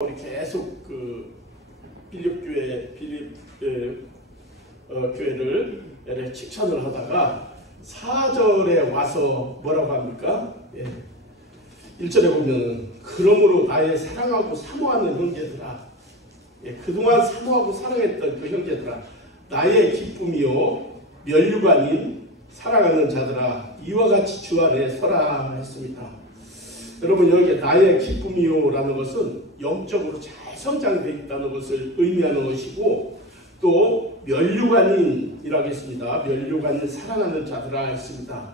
우리 계속 그 빌립교회 교회를 칭찬을 하다가 4절에 와서 뭐라고 합니까? 1절에 보면 그러므로 나의 사랑하고 사모하는 형제들아, 그동안 사모하고 사랑했던 그 형제들아, 나의 기쁨이요 면류가 아닌 사랑하는 자들아, 이와 같이 주 안에 서라 했습니다. 여러분, 여기 나의 기쁨이요 라는 것은 영적으로 잘 성장되어 있다는 것을 의미하는 것이고, 또 면류관인이라고 했습니다. 면류관인 사랑하는 자들아 했습니다.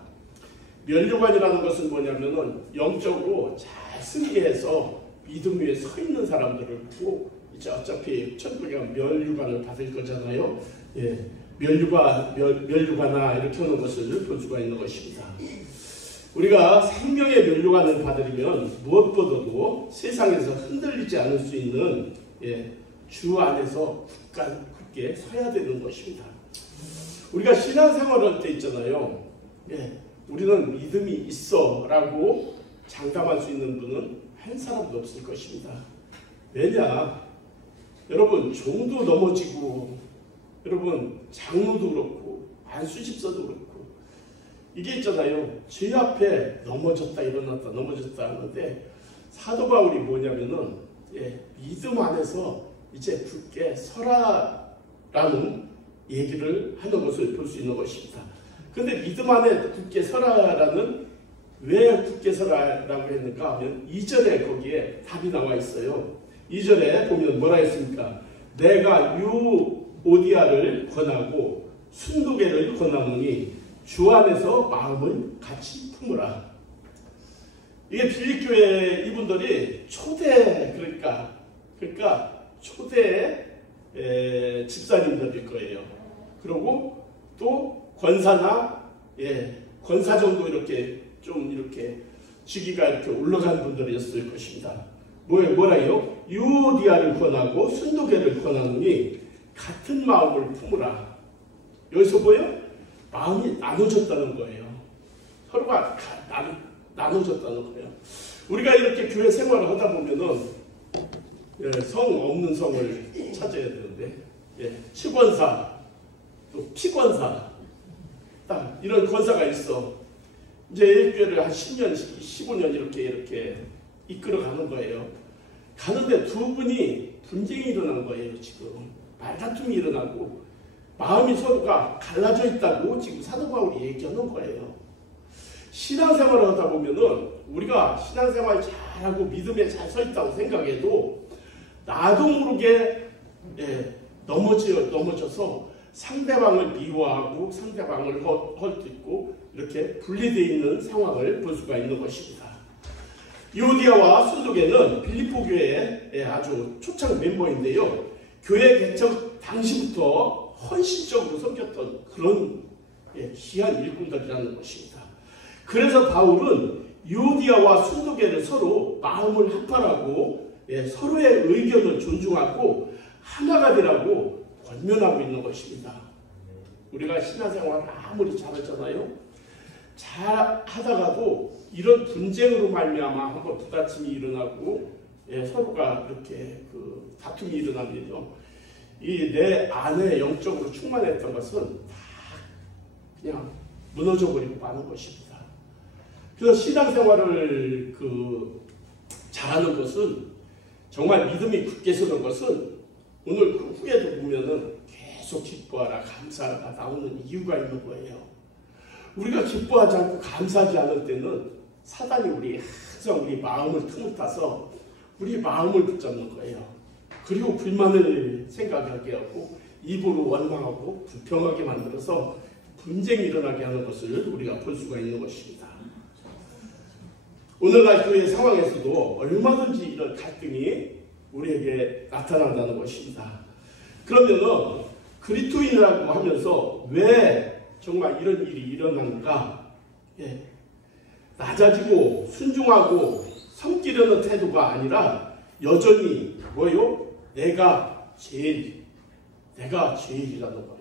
면류관이라는 것은 뭐냐면은 영적으로 잘 승리해서 믿음 위에 서 있는 사람들을 보고, 이제 어차피 천국에 면류관을 받을 거잖아요. 면류관아 이렇게 하는 것을 볼 수가 있는 것입니다. 우리가 생명의 면류관을 받으려면 무엇보다도 세상에서 흔들리지 않을 수 있는 주 안에서 굳게 서야 되는 것입니다. 우리가 신앙생활을 할 때 있잖아요. 우리는 믿음이 있어 라고 장담할 수 있는 분은 한 사람도 없을 것입니다. 왜냐? 여러분, 종도 넘어지고, 여러분 장로도 그렇고 안수집사도 그렇고, 이게 있잖아요. 제 앞에 넘어졌다 일어났다 넘어졌다 하는데, 사도 바울이 뭐냐면은 믿음 안에서 이제 굳게 서라라는 얘기를 하는 것을 볼 수 있는 것입니다. 근데 믿음 안에 굳게 서라라는, 왜 굳게 서라라고 했는가 하면 2절에 거기에 답이 나와 있어요. 2절에 보면 뭐라 했습니까? 내가 유오디아를 권하고 순도계를 권하노니 주 안에서 마음을 같이 품으라. 이게 빌립교회 이분들이 초대, 그러니까 초대 집사님들일 거예요. 그리고 또 권사나 권사 정도 이렇게 좀 이렇게 직위가 이렇게 올라간 분들이었을 것입니다. 뭐라요? 유오디아를 권하고 순도계를 권하노니 같은 마음을 품으라. 여기서 보여? 마음이 나눠졌다는 거예요. 서로가 나눠졌다는 거예요. 우리가 이렇게 교회 생활을 하다 보면은 성 없는 성을 찾아야 되는데, 치권사, 또 피권사, 딱 이런 권사가 있어. 이제 일교회를 한 10년, 15년 이렇게 이끌어가는 거예요. 가는데 두 분이 분쟁이 일어난 거예요. 지금 말다툼이 일어나고 마음이 서로가 갈라져 있다고 지금 사도 바울이 얘기하는 거예요. 신앙생활을 하다 보면은 우리가 신앙생활 잘하고 믿음에 잘 서 있다고 생각해도 나도 모르게 넘어져서 상대방을 미워하고 상대방을 헐뜯고 이렇게 분리되어 있는 상황을 볼 수가 있는 것입니다. 유오디아와 순도계는 빌립보 교회의 아주 초창 멤버인데요. 교회 개척 당시부터 헌신적으로 섬겼던 그런 귀한 일꾼들이라는 것입니다. 그래서 바울은 유오디아와 순도계를 서로 마음을 합하라고, 서로의 의견을 존중하고 하나가 되라고 권면하고 있는 것입니다. 우리가 신앙생활을 아무리 잘하잖아요. 잘 하다가도 이런 분쟁으로 말미암아 한번 부딪힘이 일어나고 서로가 이렇게 다툼이 일어나면요, 이 내 안에 영적으로 충만했던 것은 다 그냥 무너져 버리고 마는 것입니다. 그래서 신앙생활을 잘하는 것은, 정말 믿음이 굳게 서는 것은, 오늘 그 후에도 보면은 계속 기뻐하라 감사하라 나오는 이유가 있는 거예요. 우리가 기뻐하지 않고 감사하지 않을 때는 사단이 항상 우리 마음을 틈을 타서 우리 마음을 붙잡는 거예요. 그리고 불만을 생각하게 하고 입으로 원망하고 불평하게 만들어서 분쟁이 일어나게 하는 것을 우리가 볼 수가 있는 것입니다. 오늘날 교회 상황에서도 얼마든지 이런 갈등이 우리에게 나타난다는 것입니다. 그러면은 그리스도인이라고 하면서 왜 정말 이런 일이 일어나는가? 낮아지고 순종하고 섬기려는 태도가 아니라 여전히 뭐요? 내가 제일이라는 거예요.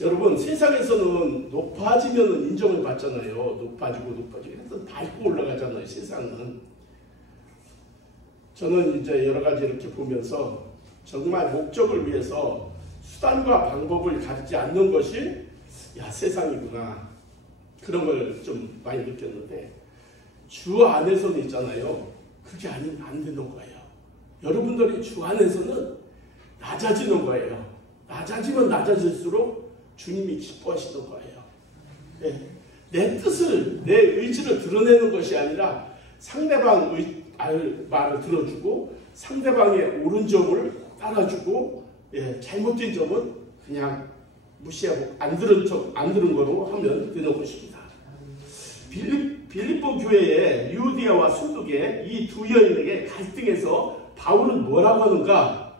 여러분, 세상에서는 높아지면 인정을 받잖아요. 높아지고 해서 밟고 올라가잖아요. 세상은. 저는 이제 여러 가지 이렇게 보면서 정말 목적을 위해서 수단과 방법을 가리지 않는 것이 세상이구나. 그런 걸 좀 많이 느꼈는데 주 안에서는 있잖아요. 그게 아니면 안 되는 거예요. 여러분들이 주 안에서는 낮아지는 거예요. 낮아지면 낮아질수록 주님이 기뻐하시는 거예요. 네. 내 뜻을, 내 의지를 드러내는 것이 아니라 상대방 말을 들어주고 상대방의 옳은 점을 따라주고 잘못된 점은 그냥 무시하고 안 들은 거로 하면 되는 것입니다. 빌립보 교회의 유디아와 순두계 이 두 여인에게 갈등해서 바울은 뭐라고 하는가?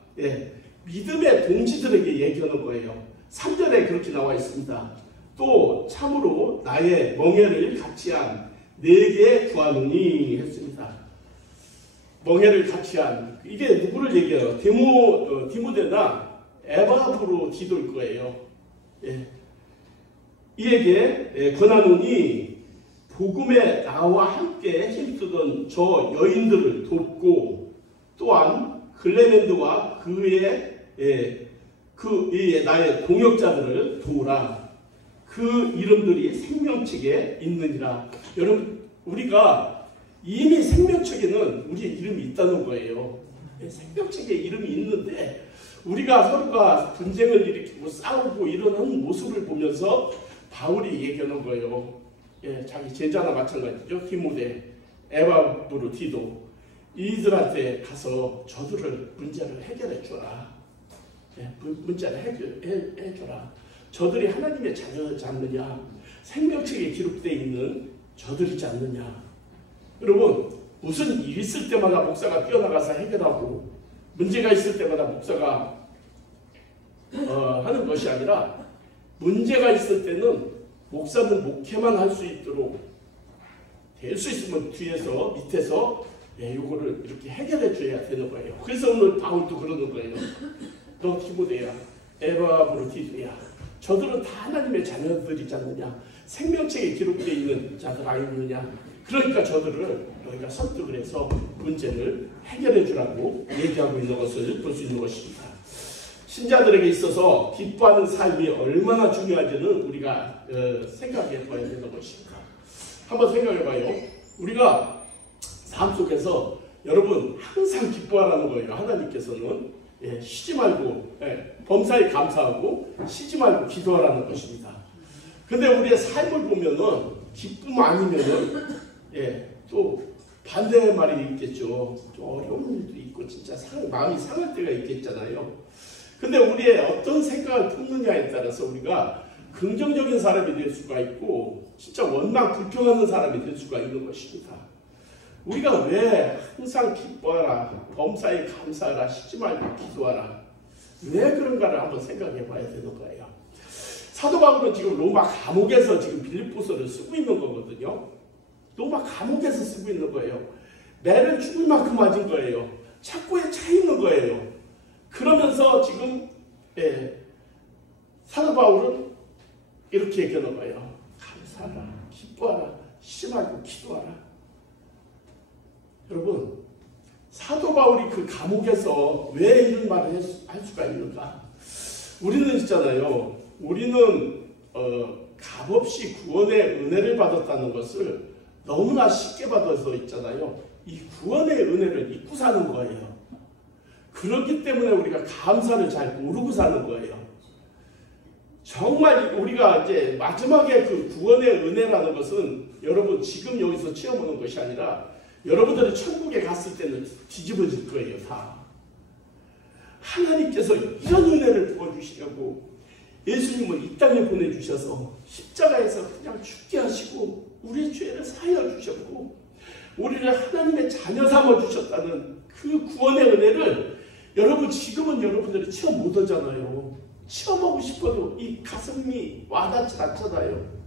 믿음의 동지들에게 얘기하는 거예요. 3절에 그렇게 나와 있습니다. 또 참으로 나의 멍에를 같이한 내게 구하노니 했습니다. 멍에를 같이한 이게 누구를 얘기해요? 디모데나 에바브로디도일 거예요. 이에게 권하노니 복음에 나와 함께 힘쓰던 저 여인들을 돕고 또한 글레멘드와 그의 나의 동역자들을 도우라. 그 이름들이 생명책에 있느니라. 여러분 우리가 이미 생명책에는 우리의 이름이 있다는 거예요. 생명책에 이름이 있는데 우리가 서로가 분쟁을 일으키고 싸우고 이러는 모습을 보면서 바울이 얘기하는 거예요. 자기 제자나 마찬가지죠. 디모데, 에바브로디도 이들한테 가서 저들을 문제를 해결해 주라. 문제를 해줘라. 저들이 하나님의 자녀지 않느냐? 생명책에 기록되어 있는 저들이지 않느냐? 여러분 무슨 일 있을 때마다 목사가 뛰어나가서 해결하고 문제가 있을 때마다 목사가 하는 것이 아니라 문제가 있을 때는 목사는 목회만 할 수 있도록 될 수 있으면 뒤에서 밑에서 요거를 이렇게 해결해 줘야 되는 거예요. 그래서 오늘 바울도 그러는 거예요. 너 디모데야, 에바브로디도야, 저들은 다 하나님의 자녀들이지 않느냐? 생명책에 기록되어 있는 자들 아니느냐? 그러니까 저들을 너희가 설득을 해서 문제를 해결해 주라고 얘기하고 있는 것을 볼 수 있는 것입니다. 신자들에게 있어서 기뻐하는 삶이 얼마나 중요한지는 우리가 생각해 봐야 되는 것입니다. 한번 생각해 봐요. 우리가 삶 속에서 여러분 항상 기뻐하라는 거예요. 하나님께서는 쉬지 말고 범사에 감사하고 쉬지 말고 기도하라는 것입니다. 근데 우리의 삶을 보면은 기쁨 아니면은 또 반대의 말이 있겠죠. 좀 어려운 일도 있고 진짜 마음이 상할 때가 있겠잖아요. 근데 우리의 어떤 생각을 품느냐에 따라서 우리가 긍정적인 사람이 될 수가 있고 진짜 원망 불평하는 사람이 될 수가 있는 것입니다. 우리가 왜 항상 기뻐하라, 범사에 감사하라, 쉬지 말고 기도하라, 왜 그런가를 한번 생각해 봐야 되는 거예요. 사도 바울은 지금 로마 감옥에서 지금 빌립보서를 쓰고 있는 거거든요. 로마 감옥에서 쓰고 있는 거예요. 매를 죽을 만큼 맞은 거예요. 착고에 차 있는 거예요. 그러면서 지금 사도 바울은 이렇게 얘기하는 거예요. 감사하라, 기뻐하라, 쉬지 말고 기도하라. 여러분 사도 바울이 그 감옥에서 왜 이런 말을 할 수가 있는가? 우리는 있잖아요. 우리는 값없이 구원의 은혜를 받았다는 것을 너무나 쉽게 받아서 있잖아요. 이 구원의 은혜를 잊고 사는 거예요. 그렇기 때문에 우리가 감사를 잘 모르고 사는 거예요. 정말 우리가 이제 마지막에 그 구원의 은혜라는 것은 여러분 지금 여기서 체험하는 것이 아니라 여러분들이 천국에 갔을 때는 뒤집어질 거예요. 다. 하나님께서 이런 은혜를 부어주시려고 예수님을 이 땅에 보내주셔서 십자가에서 그냥 죽게 하시고 우리의 죄를 사하여 주셨고 우리를 하나님의 자녀 삼아 주셨다는 그 구원의 은혜를 여러분 지금은 여러분들이 체험 못하잖아요. 체험하고 싶어도 이 가슴이 와닿지 않잖아요.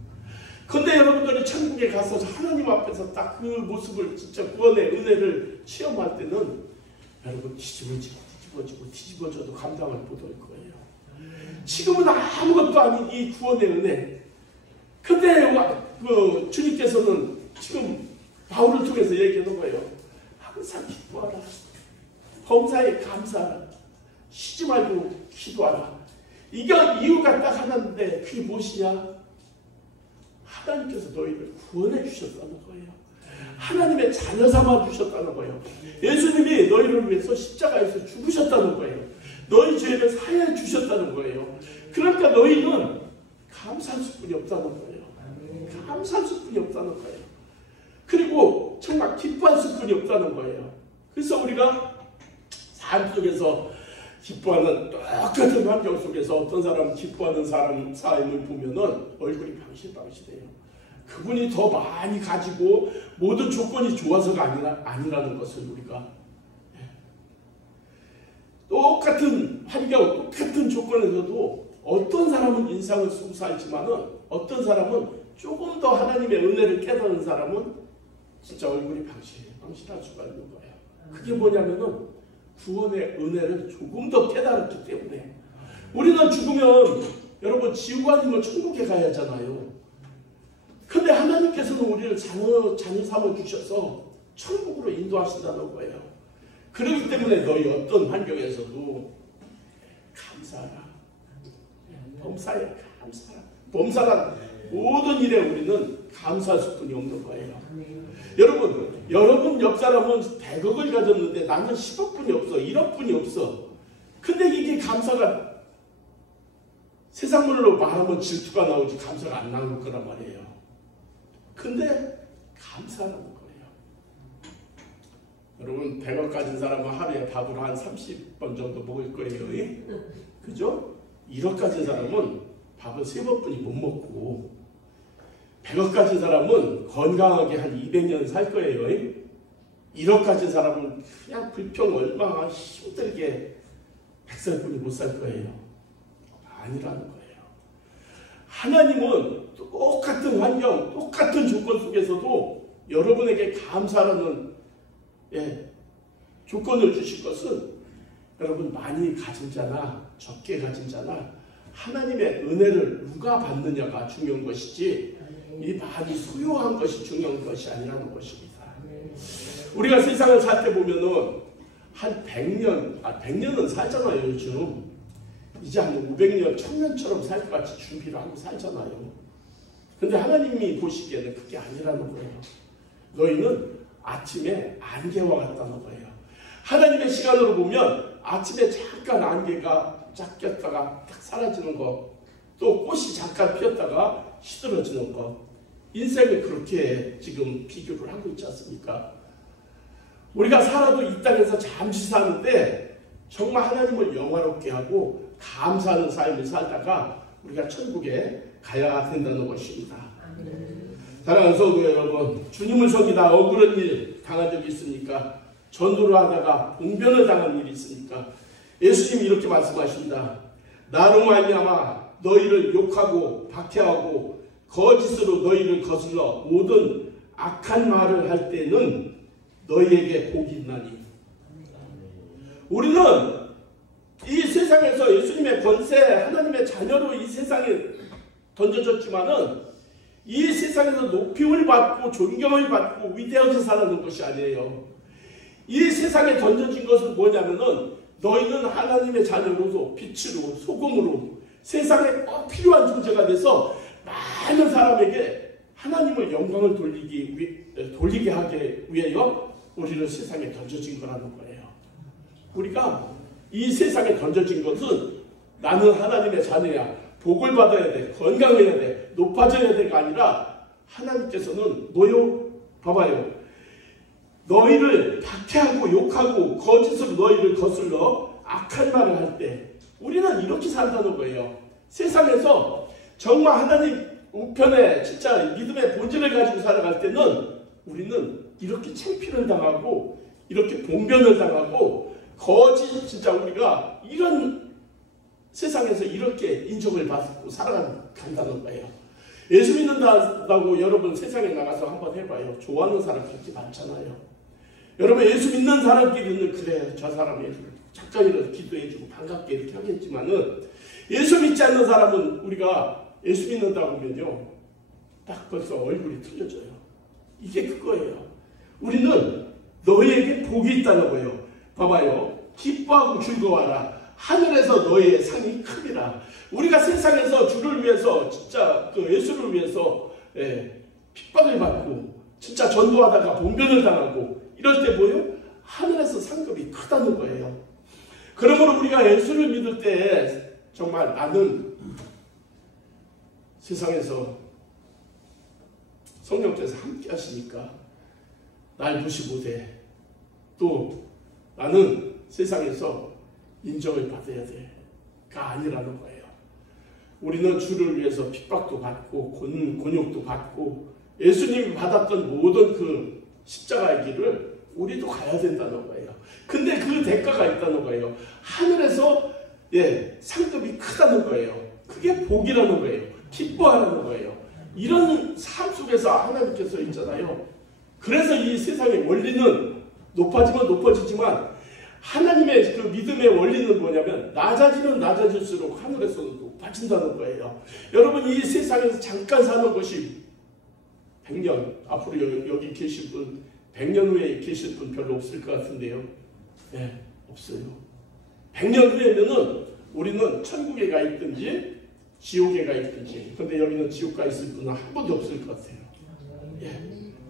근데 여러분들이 천국에 가서 하나님 앞에서 딱 그 모습을 진짜 구원의 은혜를 체험할 때는 여러분 뒤집어져도 감당을 못할 거예요. 지금은 아무것도 아닌 이 구원의 은혜. 근데 주님께서는 지금 바울을 통해서 얘기하는 거예요. 항상 기뻐하라. 범사에 감사하라. 쉬지 말고 기도하라. 이유가 딱 하나인데 그게 무엇이냐? 하나님께서 너희를 구원해 주셨다는 거예요. 하나님의 자녀 삼아 주셨다는 거예요. 예수님이 너희를 위해서 십자가에서 죽으셨다는 거예요. 너희 죄를 사해 주셨다는 거예요. 그러니까 너희는 감사할 수뿐이 없다는 거예요. 감사할 수뿐이 없다는 거예요. 그리고 정말 기뻐할 수뿐이 없다는 거예요. 그래서 우리가 삶 속에서 기뻐하는 똑같은 환경 속에서 어떤 사람은 기뻐하는 삶을 보면은 얼굴이 방실방실해요. 그분이 더 많이 가지고 모든 조건이 좋아서가 아니라는 것을 우리가 똑같은 환경, 똑같은 조건에서도 어떤 사람은 인상을 쓰고 살지만은 어떤 사람은 조금 더 하나님의 은혜를 깨달은 사람은 진짜 얼굴이 방실할 수가 있는 거예요. 그게 뭐냐면은 구원의 은혜를 조금 더 깨달았기 때문에. 우리는 죽으면 여러분 지옥 아니면 천국에 가야 하잖아요. 근데 하나님께서는 우리를 자녀 삼아 주셔서 천국으로 인도하신다는 거예요. 그렇기 때문에 너희 어떤 환경에서도 감사하라. 범사에 감사하라. 범사란 모든 일에 우리는 감사할 수뿐이 없는 거예요. 여러분 옆 사람은 100억을 가졌는데 나는 10억뿐이 없어, 1억뿐이 없어. 근데 이게 감사가 세상물로 말하면 질투가 나오지 감사가 안 나올 거란 말이에요. 근데 감사하는 거예요. 여러분 100억 가진 사람은 하루에 밥을 한 30번 정도 먹을 거예요. 그죠? 1억 가진 사람은 밥을 3번뿐이 못 먹고 100억 가진 사람은 건강하게 한 200년 살 거예요. 1억 가진 사람은 그냥 불평 얼마나 힘들게 100살뿐이 못 살 거예요. 아니라는 거예요. 하나님은 똑같은 환경, 똑같은 조건 속에서도 여러분에게 감사라는 조건을 주실 것은 여러분 많이 가진 자나 적게 가진 자나 하나님의 은혜를 누가 받느냐가 중요한 것이지 이 많이 소유한 것이 중요한 것이 아니라는 것입니다. 우리가 세상을 살 때 보면은 한 100년은 살잖아요. 요즘 이제 한 500년, 1000년처럼 살 것 같이 준비를 하고 살잖아요. 근데 하나님이 보시기에는 그게 아니라는 거예요. 너희는 아침에 안개와 같다는 거예요. 하나님의 시간으로 보면 아침에 잠깐 안개가 쫙 꼈다가 딱 사라지는 거, 또 꽃이 잠깐 피었다가 시들어지는 거, 인생을 그렇게 지금 비교를 하고 있지 않습니까? 우리가 살아도 이 땅에서 잠시 사는데 정말 하나님을 영화롭게 하고 감사하는 삶을 살다가 우리가 천국에 가야 된다는 것입니다. 사랑하는 성도 여러분, 주님을 섬기다 억울한 일 당한 적이 있습니까? 전도를 하다가 봉변을 당한 일이 있습니까? 예수님이 이렇게 말씀하십니다. 나로 말미암아 너희를 욕하고 박해하고 거짓으로 너희를 거슬러 모든 악한 말을 할 때는 너희에게 복이 있나니. 우리는 이 세상에서 예수님의 권세, 하나님의 자녀로 이 세상에 던져졌지만은 이 세상에서 높임을 받고 존경을 받고 위대하게 살아가는 것이 아니에요. 이 세상에 던져진 것은 뭐냐면은 너희는 하나님의 자녀로서 빛으로 소금으로 세상에 꼭 필요한 존재가 돼서 많은 사람에게 하나님을 영광을 돌리게 하기 위하여 우리는 세상에 던져진 거라는 거예요. 우리가 이 세상에 던져진 것은 나는 하나님의 자녀야, 복을 받아야 돼, 건강해야 돼, 높아져야 돼가 아니라 하나님께서는 너요, 봐봐요. 너희를 박해하고 욕하고 거짓으로 너희를 거슬러 악한 말을 할 때 우리는 이렇게 산다는 거예요. 세상에서 정말 하나님 우편에 진짜 믿음의 본질을 가지고 살아갈 때는 우리는 이렇게 창피를 당하고 이렇게 봉변을 당하고 거짓 진짜 우리가 이런 세상에서 이렇게 인정을 받고 살아간다는 거예요. 예수 믿는다고 여러분 세상에 나가서 한번 해봐요. 좋아하는 사람 그렇게 많잖아요. 여러분 예수 믿는 사람끼리는 그래 저 사람이 잠깐이라도 기도해주고 반갑게 이렇게 하겠지만은 예수 믿지 않는 사람은 우리가 예수 믿는다고 하면요 딱 벌써 얼굴이 틀려져요. 이게 그거예요. 우리는 너희에게 복이 있다는 거예요. 봐봐요. 기뻐하고 즐거워하라. 하늘에서 너의 상이 크리라. 우리가 세상에서 주를 위해서 진짜 그 예수를 위해서 핍박을 받고 진짜 전도하다가 봉변을 당하고 이럴 때 뭐예요? 하늘에서 상급이 크다는 거예요. 그러므로 우리가 예수를 믿을 때 정말 나는 세상에서 성령께서 함께 하시니까 날 무시 못해. 또 나는 세상에서 인정을 받아야 돼가 아니라는 거예요. 우리는 주를 위해서 핍박도 받고 곤욕도 받고 예수님이 받았던 모든 그 십자가의 길을 우리도 가야 된다는 거예요. 근데 그 대가가 있다는 거예요. 하늘에서 상급이 크다는 거예요. 그게 복이라는 거예요. 기뻐하라는 거예요. 이런 삶 속에서 하나님께서 있잖아요. 그래서 이 세상의 원리는 높아지면 높아지지만 하나님의 그 믿음의 원리는 뭐냐면 낮아지면 낮아질수록 하늘에서는 높아진다는 거예요. 여러분 이 세상에서 잠깐 사는 것이 100년, 앞으로 여기 계실 분 100년 후에 계실 분 별로 없을 것 같은데요. 없어요. 100년 후에는 우리는 천국에 가 있든지 지옥에 가 있든지, 근데 여기는 지옥 가 있을 분은 한 번도 없을 것 같아요.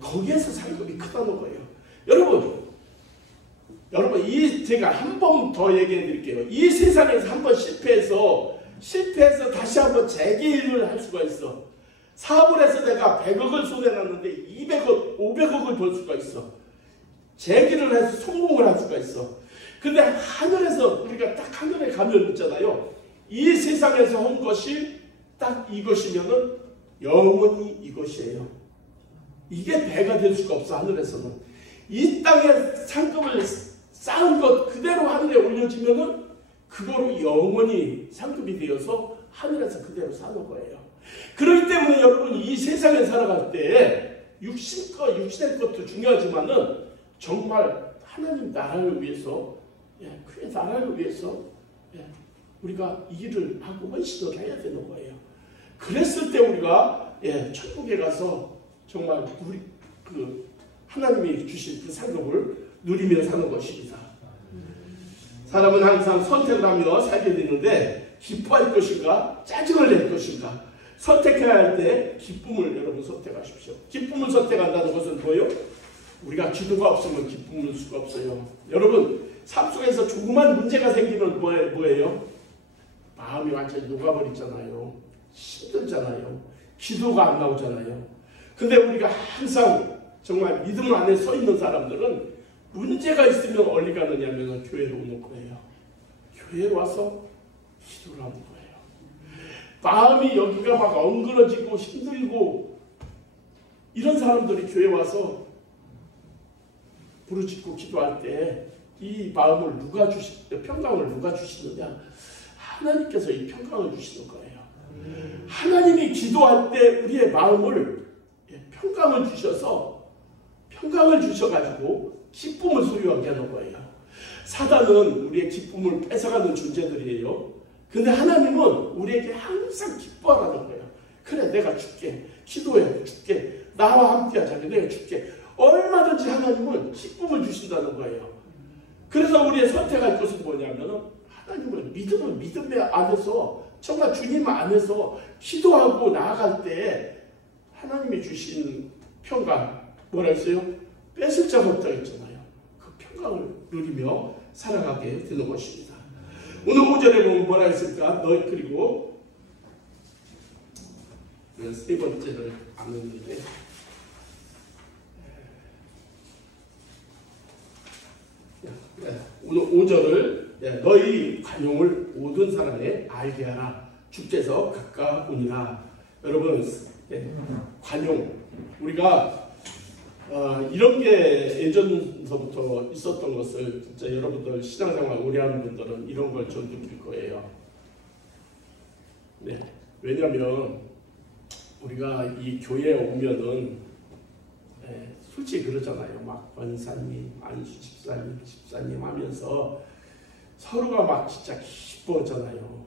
거기에서 상급이 크다는 거예요. 여러분 제가 한 번 더 얘기해 드릴게요. 이 세상에서 한 번 실패해서 다시 한번 재기를 할 수가 있어. 사업을 해서 내가 100억을 손해놨는데 200억, 500억을 벌 수가 있어. 재기를 해서 성공을 할 수가 있어. 근데 하늘에서 우리가 딱 하늘에 가면 있잖아요. 이 세상에서 한 것이 딱 이것이면은 영원히 이것이에요. 이게 배가 될 수가 없어. 하늘에서는 이 땅에 상급을 쌓은 것 그대로 하늘에 올려지면은 그거로 영원히 상급이 되어서 하늘에서 그대로 사는 거예요. 그렇기 때문에 여러분 이 세상에 살아갈 때 육신의 것도 중요하지만은 정말 하나님 나라를 위해서 그 나라를 위해서 우리가 일을 하고 헌신을 해야 되는 거예요. 그랬을 때 우리가 천국에 가서 정말 우리 그 하나님이 주신 그 상급을 누리며 사는 것입니다. 사람은 항상 선택을 하며 살게 되는데 기뻐할 것인가 짜증을 낼 것인가 선택해야 할 때 기쁨을 여러분 선택하십시오. 기쁨을 선택한다는 것은 뭐예요? 우리가 기도가 없으면 기쁨을 수가 없어요. 여러분 삶 속에서 조그만 문제가 생기면 뭐예요? 마음이 완전히 녹아버리잖아요. 힘들잖아요. 기도가 안 나오잖아요. 근데 우리가 항상 정말 믿음 안에 서 있는 사람들은 문제가 있으면 어디 가느냐면 교회로 오는 거예요. 교회로 와서 기도를 하는 거예요. 마음이 여기가 막 엉그러지고 힘들고 이런 사람들이 교회 와서 부르짖고 기도할 때 이 마음을 평강을 누가 주시느냐? 하나님께서 이 평강을 주시는 거예요. 하나님이 기도할 때 우리의 마음을 평강을 주셔가지고 기쁨을 소유하게 하는 거예요. 사단은 우리의 기쁨을 뺏어가는 존재들이에요. 근데 하나님은 우리에게 항상 기뻐하라는 거예요. 그래 내가 줄게. 기도해 줄게. 나와 함께 하자. 내가 줄게. 얼마든지 하나님은 기쁨을 주신다는 거예요. 그래서 우리의 선택할 것은 뭐냐면 하나님을 믿음 안에서 정말 주님 안에서 기도하고 나아갈 때 하나님이 주신 평강 뭐라 했어요? 뺏을 자가 없다 했잖아요. 그 평강을 누리며 살아가게 되는 것입니다. 오늘 5절에 보면 뭐라 했을까? 그리고 세 번째를 안 했는데 오늘 5절을 너희 관용을 모든 사람에 알게 하라. 주께서 가까우니라. 여러분 관용 우리가 이런 게 예전서부터 있었던 것을 진짜 여러분들 신앙생활 오래 하는 분들은 이런 걸 좀 느낄 거예요. 왜냐하면 우리가 이 교회에 오면은 솔직히 그러잖아요. 막 권사님, 안수 집사님 하면서 서로가 막 진짜 기뻐하잖아요.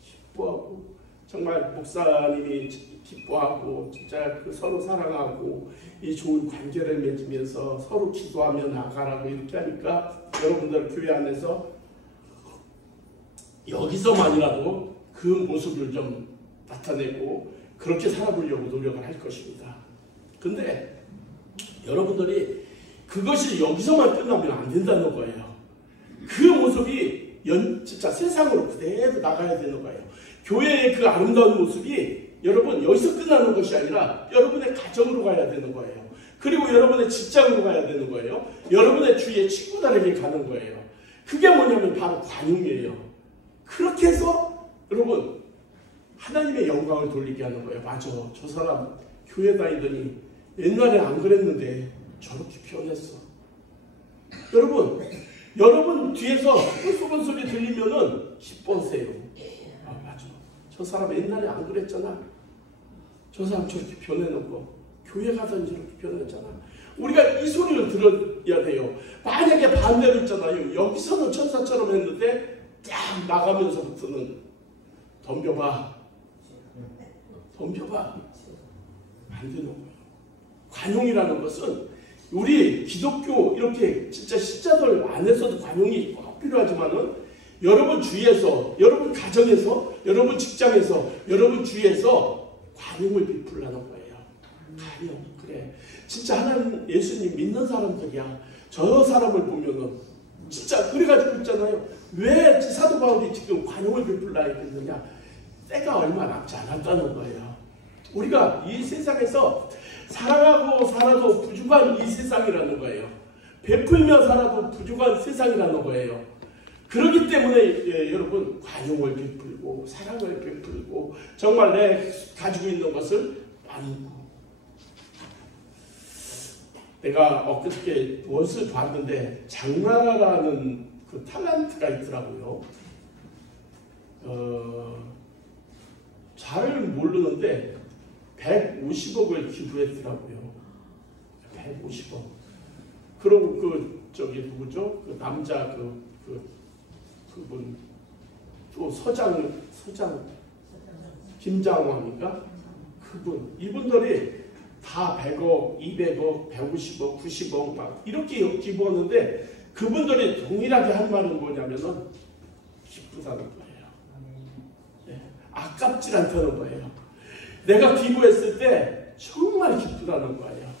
기뻐하고 정말 목사님이 기뻐하고 진짜 그 서로 사랑하고 이 좋은 관계를 맺으면서 서로 기도하며 나가라고 이렇게 하니까 여러분들 교회 안에서 여기서만이라도 그 모습을 좀 나타내고 그렇게 살아보려고 노력을 할 것입니다. 근데 여러분들이 그것이 여기서만 끝나면 안 된다는 거예요. 그 모습이 진짜 세상으로 그대로 나가야 되는 거예요. 교회의 그 아름다운 모습이 여러분 여기서 끝나는 것이 아니라 여러분의 가정으로 가야 되는 거예요. 그리고 여러분의 직장으로 가야 되는 거예요. 여러분의 주위의 친구들에게 가는 거예요. 그게 뭐냐면 바로 관용이에요. 그렇게 해서 여러분 하나님의 영광을 돌리게 하는 거예요. 맞아, 저 사람 교회 다니더니 옛날에 안 그랬는데 저렇게 변했어. 여러분 뒤에서 소곤 소리 들리면은 기뻐하세요. 아 맞아, 저 사람 옛날에 안 그랬잖아. 저 사람 저렇게 변해놓고 교회 가서 저렇게 변했잖아. 우리가 이 소리를 들어야 돼요. 만약에 반대로 있잖아요. 여기서는 천사처럼 했는데 딱 나가면서부터는 덤벼봐. 안 되는 거예요. 관용이라는 것은 우리 기독교 이렇게 진짜 신자들 안에서도 관용이 꼭 필요하지만은 여러분 주위에서, 여러분 가정에서, 여러분 직장에서, 여러분 주위에서 관용을 베풀라는 거예요. 관용. 그래. 진짜 하나님 예수님 믿는 사람들이야. 저 사람을 보면은 진짜 그래가지고 있잖아요. 왜 사도 바울이 지금 관용을 베풀라 했느냐? 때가 얼마 남지 않았다는 거예요. 우리가 이 세상에서 살아가고 살아도 부족한 이 세상이라는 거예요. 베풀며 살아도 부족한 세상이라는 거예요. 그렇기 때문에 여러분 관용을 베풀고 사랑을 베풀고 정말 내 가지고 있는 것을 나누고. 내가 엊그저께 무엇을 봤는데 장나라라는 그 탤런트가 있더라고요. 잘 모르는데 150억을 기부했더라고요. 150억. 그리고 누구죠? 그 남자 그분 또 서장 김장환인가? 이분들이 다 100억, 200억, 150억, 90억 막 이렇게 기부하는데 그분들이 동일하게 한 말은 뭐냐면은 기쁘다는 거예요. 네, 아깝지 않다는 거예요. 내가 기부했을 때 정말 기쁘다는 거예요.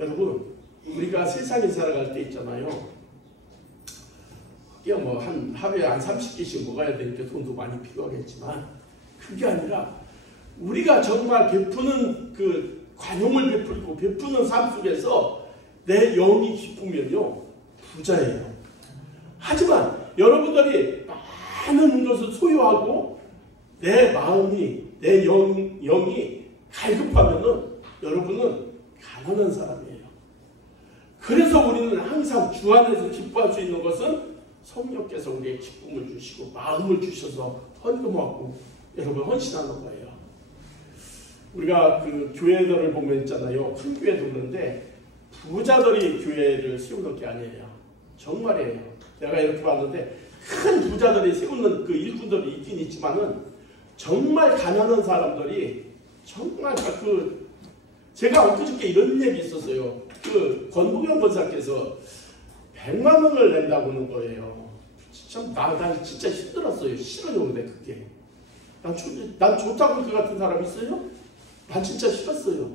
여러분, 우리가 세상에 살아갈 때 있잖아요. 이게 뭐 하루에 한 30개씩 먹어야 되니까 돈도 많이 필요하겠지만 그게 아니라 우리가 정말 베푸는 그 관용을 베풀고 베푸는 삶 속에서 내 영이 기쁘면요 부자예요. 하지만 여러분들이 많은 것을 소유하고 내 마음이 내 영이 갈급하면은 여러분은 가난한 사람이에요. 그래서 우리는 항상 주 안에서 기뻐할 수 있는 것은 성령께서 우리의 기쁨을 주시고 마음을 주셔서 헌금하고 여러분 헌신하는 거예요. 우리가 그 교회들을 보면 있잖아요. 큰 교회도 그런데 부자들이 교회를 세우는 게 아니에요. 정말이에요. 내가 이렇게 봤는데 큰 부자들이 세우는 그 일꾼들이 있긴 있지만은 정말 가난한 사람들이 정말 제가 엊그저께 이런 얘기 있었어요. 그 권복영 권사께서 100만 원을 낸다고 하는 거예요. 난 진짜 힘들었어요. 싫어요. 근데 그게 난 좋다고 할 것 같은 사람 있어요? 난 진짜 싫었어요.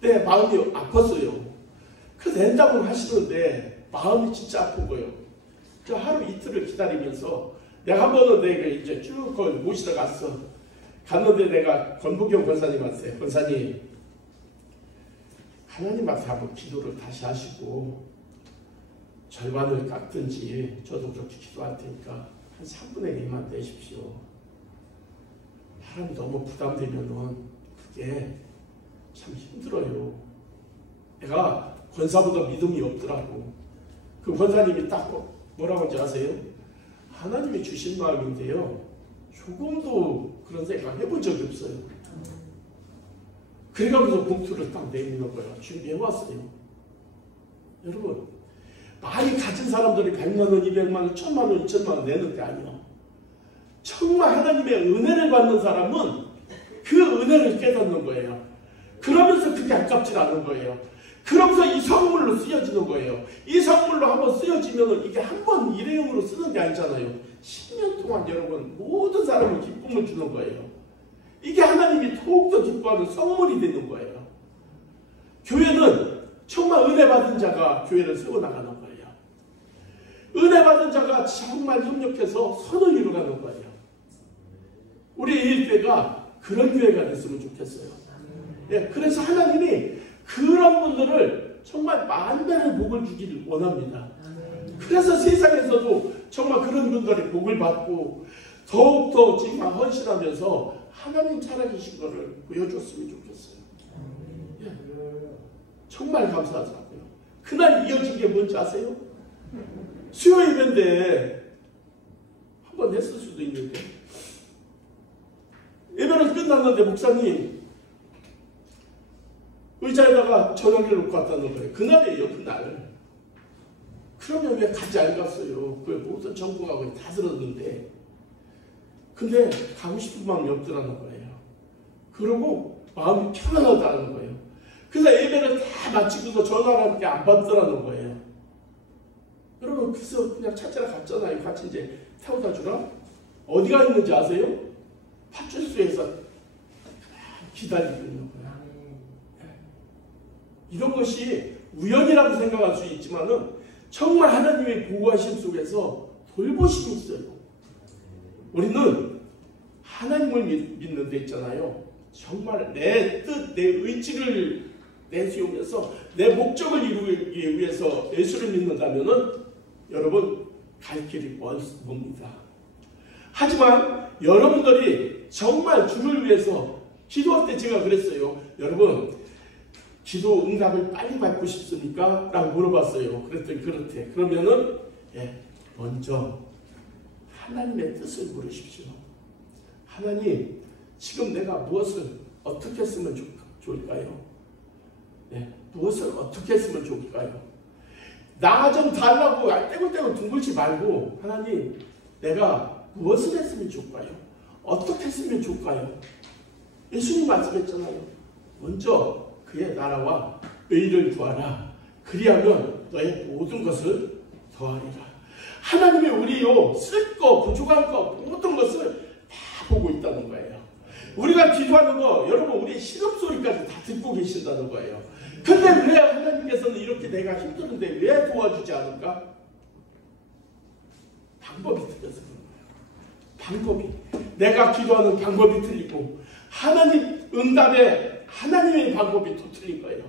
내 마음이 아팠어요. 그래서 낸다고 하시는데 마음이 진짜 아픈 거예요. 그 하루 이틀을 기다리면서 내가 한 번은 내가 이제 쭉 거기 모시러 갔는데 내가 권복영 권사님한테 권사님 하나님한테 한번 기도를 다시 하시고 절반을 깎든지 저도 그렇게 기도할 테니까 한 3분의 1만 내십시오. 사람이 너무 부담되면은 그게 참 힘들어요. 내가 권사보다 믿음이 없더라고. 그 권사님이 딱 뭐라고 하는지 아세요? 하나님이 주신 마음인데요. 조금도 그런 생각 해본 적이 없어요. 그래가면서 봉투를 딱 내미는 거예요. 준비해왔어요. 여러분, 많이 가진 사람들이 100만 원, 200만 원, 1000만 원, 2000만 원 내는 게 아니에요. 정말 하나님의 은혜를 받는 사람은 그 은혜를 깨닫는 거예요. 그러면서 그게 아깝지 않은 거예요. 그러면서 이 성물로 쓰여지는 거예요. 이 성물로 한번 쓰여지면 이게 한 번 일회용으로 쓰는 게 아니잖아요. 10년 동안 여러분 모든 사람을 기쁨을 주는 거예요. 이게 하나님이 더욱더 기뻐하는 성물이 되는 거예요. 교회는 정말 은혜 받은 자가 교회를 세워나가는 거예요. 은혜 받은 자가 정말 협력해서 선을 이루어가는 거예요. 우리 일교회가 그런 교회가 됐으면 좋겠어요. 예, 그래서 하나님이 그런 분들을 정말 만배의 복을 주기를 원합니다. 그래서 세상에서도 정말 그런 분들이 복을 받고 더욱더 정말 헌신하면서 하나님 살아계신 것을 보여줬으면 좋겠어요. 예, 정말 감사하고요. 그날 이어진 게 뭔지 아세요? 수요 예배인데 한번 했을 수도 있는데 예배는 끝났는데 목사님 의자에다가 전화기를 놓고 왔다는 거예요. 그날이에요, 그날. 그러면 왜 같이 안 갔어요? 그 모든 정보가 다 들었는데. 근데 가고 싶은 마음이 없더라는 거예요. 그러고 마음이 편안하다는 거예요. 그래서 예배를 다 마치고서 전화를 할게 안 받더라는 거예요. 여러분, 그래서 그냥 찾으러 갔잖아요. 같이 이제 태워다 주라. 어디가 있는지 아세요? 파출소에서 기다리고 있는 거예요. 이런 것이 우연이라고 생각할 수 있지만은 정말 하나님의 보호하심 속에서 돌보심이 있어요. 우리는 하나님을 믿는 데 있잖아요. 정말 내 뜻, 내 의지를 내세우면서 내 목적을 이루기 위해서 예수를 믿는다면은 여러분 갈 길이 멉니다. 하지만 여러분들이 정말 주를 위해서 기도할 때 제가 그랬어요. 여러분 기도 응답을 빨리 받고 싶습니까? 라고 물어봤어요. 그랬더니 그렇대. 그러면은 먼저 하나님의 뜻을 물으십시오. 하나님, 지금 내가 무엇을 어떻게 했으면 좋을까요? 무엇을 어떻게 했으면 좋을까요? 나 좀 달라고 떼굴떼굴 둥글지 말고 하나님, 내가 무엇을 했으면 좋을까요? 어떻게 했으면 좋을까요? 예수님 말씀했잖아요. 먼저 그의 나라와 의를 구하라. 그리하면 너의 모든 것을 더하리라. 하나님이 우리요 쓸 거, 부족한 거, 모든 것을 다 보고 있다는 거예요. 우리가 기도하는 거 여러분 우리의 신음소리까지 다 듣고 계신다는 거예요. 근데 왜 하나님께서는 이렇게 내가 힘드는데 왜 도와주지 않을까? 방법이 틀려서 그런 거예요. 방법이. 내가 기도하는 방법이 틀리고 하나님 응답에 하나님의 방법이 또 틀린 거예요.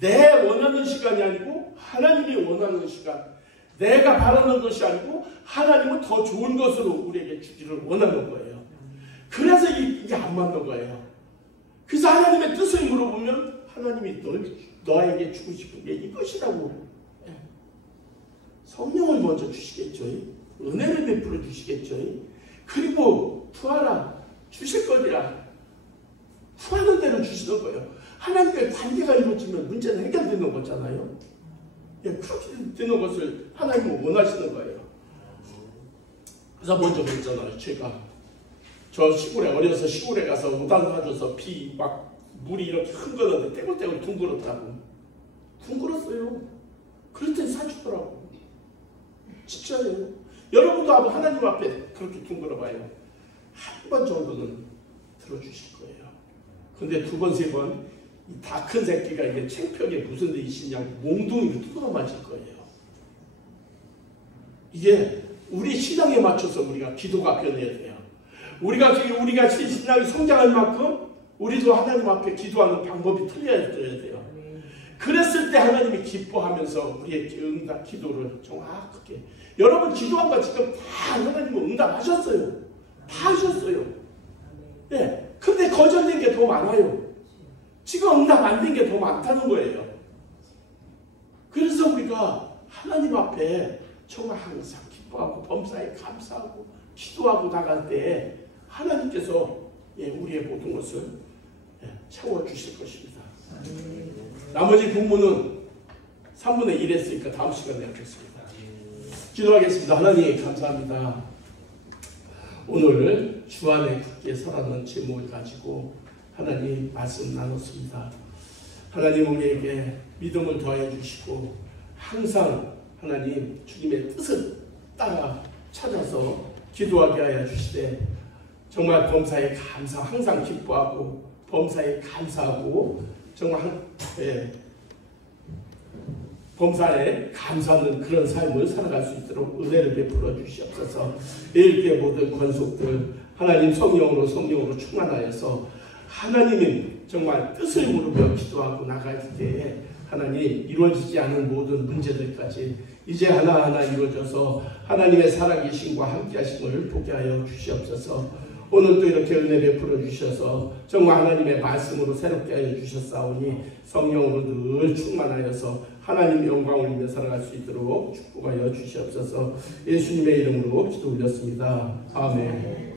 내 원하는 시간이 아니고 하나님이 원하는 시간. 내가 바라는 것이 아니고 하나님은 더 좋은 것으로 우리에게 주기를 원하는 거예요. 그래서 이게 안 맞는 거예요. 그래서 하나님의 뜻을 물어보면 하나님이 너에게 주고 싶은 게 이것이라고. 성령을 먼저 주시겠죠. 은혜를 베풀어 주시겠죠. 그리고 구하라. 주실 거리라. 구하는 대로 주시는 거예요. 하나님과의 관계가 이루어지면 문제는 해결되는 거잖아요. 그렇게 되는 것을 하나님은 원하시는 거예요. 그래서 먼저 그랬잖아요. 제가 저 시골에 어려서 시골에 가서 우단 사줘서 비 막 물이 이렇게 흥건한데 떼굴떼굴 둥글었다고. 둥글었어요. 그랬더니 사주더라고. 진짜예요. 여러분도 한번 하나님 앞에 그렇게 둥글어봐요. 한 번 정도는 들어주실 거예요. 근데 두 번, 세 번 이 다 큰 새끼가 이게 창벽에 무슨 데 있으냐고 몽둥이로 뚫어 맞을 거예요. 이게 우리 신앙에 맞춰서 우리가 기도가 변해야 돼요. 우리가 신앙이 성장할 만큼 우리도 하나님 앞에 기도하는 방법이 틀려야 돼요. 그랬을 때 하나님이 기뻐하면서 우리의 응답 기도를 정확하게. 여러분 기도한 거 지금 다 하나님은 응답하셨어요. 다 하셨어요. 근데 거절된 게 더 많아요. 지금 응답 안 된 게 더 많다는 거예요. 그래서 우리가 하나님 앞에 정말 항상 기뻐하고 범사에 감사하고 기도하고 나갈 때 하나님께서 우리의 모든 것을 채워주실 것입니다. 나머지 본문은 3분의 1 했으니까 다음 시간에 하겠습니다. 기도하겠습니다. 하나님 감사합니다. 오늘 주 안에 굳게 서라는 제목을 가지고 하나님 말씀 나눴습니다. 하나님 우리에게 믿음을 더해 주시고 항상 하나님 주님의 뜻을 따라 찾아서 기도하게 하여 주시되 정말 범사에 항상 기뻐하고 범사에 감사하고 정말 범사에 감사하는 그런 삶을 살아갈 수 있도록 은혜를 베풀어 주시옵소서. 일개 모든 권속들 하나님 성령으로 충만하여서 하나님의 정말 뜻을 물으며 기도하고 나갈 때에 하나님 이루어지지 않은 모든 문제들까지 이제 하나하나 이루어져서 하나님의 살아계심과 함께하심을 보게 하여 주시옵소서. 오늘도 이렇게 은혜 베풀어 주셔서 정말 하나님의 말씀으로 새롭게 하여 주셨사오니 성령으로 늘 충만하여서 하나님 영광을 위해 살아갈 수 있도록 축복하여 주시옵소서. 예수님의 이름으로 기도 올렸습니다. 아멘.